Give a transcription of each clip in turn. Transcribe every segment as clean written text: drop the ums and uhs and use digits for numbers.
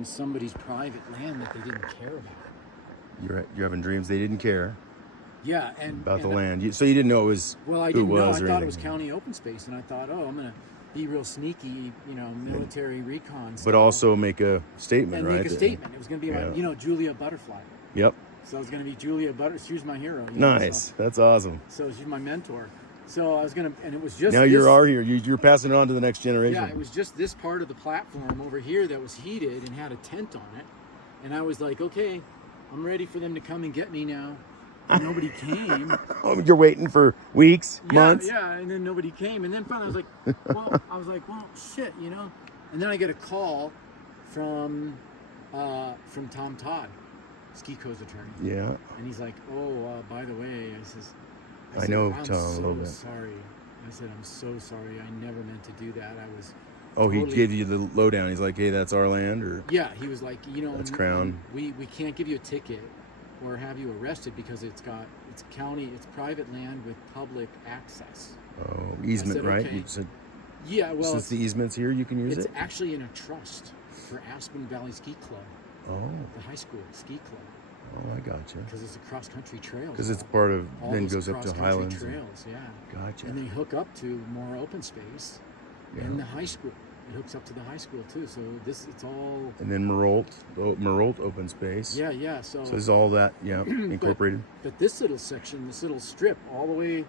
on somebody's private land that they didn't care about. You're having dreams they didn't care Yeah, and about the land. So you didn't know it was well, I who didn't it know. I was or thought it anything. was county open space, and I thought, oh, I'm gonna be real sneaky, you know, military recon But style, also make a statement, and right? make a statement. It was gonna be Yeah. like, you know, Julia Butterfly. Yep. So I was gonna be Julia Butter. She was my hero. You know, Nice. That's awesome. So she's my mentor. So I was gonna, and it was just Now this, you're our hero. You're passing it on to the next generation. Yeah, it was just this part of the platform over here that was heated and had a tent on it, and I was like, okay, I'm ready for them to come and get me now. And nobody came. Oh, you're waiting for weeks, months. Yeah, and then nobody came, and then finally I was like, well, shit, you know. And then I get a call from Tom Todd, Ski Co's attorney. Yeah. And he's like, oh, by the way, I know I'm Tom a little so bit. sorry. I said, I'm so sorry. I never meant to do that. I was. Oh, totally... he gave you the lowdown. He's like, hey, that's our land, or Yeah, he was like, you know, that's Crown. We can't give you a ticket or have you arrested because it's private land with public access. Oh, easement, said, right? okay. You said, Yeah, well, since the easement's here, you can use it's it. actually in a trust for Aspen Valley Ski Club, Oh, the high school ski club, oh, I gotcha. because it's a cross-country trail. Because it's part of all then those goes up to cross-country Highlands. trails, yeah. Gotcha. And they hook up to more open space Yeah. in the high school. It hooks up to the high school too. So it's all. And then Meralt open space. Yeah. So there's all that, yeah, incorporated. But this little section, this little strip, all the way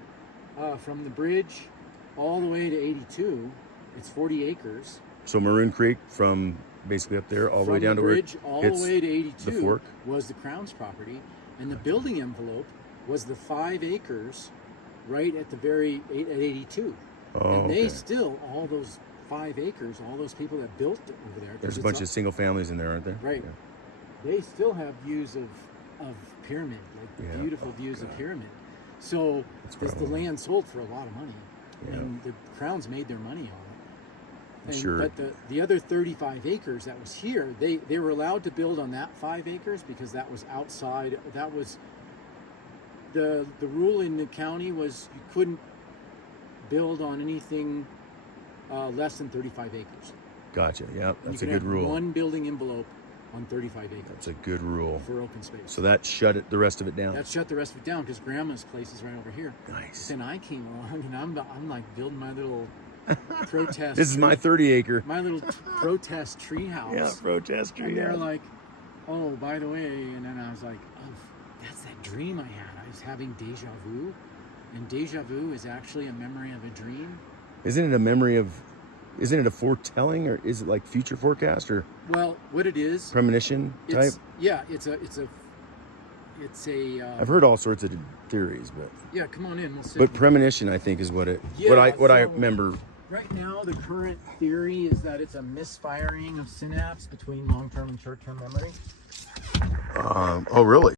from the bridge, all the way to 82, it's 40 acres. So Maroon Creek from basically up there all the way down to the where bridge, all it's the way to 82 the fork. was the Crown's property, and the building envelope was the 5 acres right at the very at 82. Oh, and they okay. still, all those 5 acres, all those people that built it over there. There's a bunch of single families in there, aren't there? Right. Yeah. They still have views of pyramid, like Yeah. beautiful views of pyramid. So the land sold for a lot of money, and the Crowns made their money on it. And, Sure. But the other 35 acres that was here, they were allowed to build on that 5 acres because that was outside. That was the rule in the county was you couldn't build on anything less than 35 acres. Gotcha. Yeah, that's a You good could have rule. one building envelope on 35 acres. That's a good rule. For open space. So that shut the rest of it down. That shut the rest of it down because Grandma's place is right over here. Nice. But then I came along and I'm like building my little protest. This is my 30 acre. My little protest tree house. Yeah, protest tree And they're house. like, oh, by the way, and then I was like, oh, that's that dream I had. I was having deja vu, and deja vu is actually a memory of a dream. Isn't it a memory of? Isn't it a foretelling, or is it like future forecast, or Well, what it is, premonition type? it's a. I've heard all sorts of theories, but Yeah, come on in. We'll sit. but premonition, I think, is what I So- remember. Right now, the current theory is that it's a misfiring of synapse between long-term and short-term memory. Oh, really?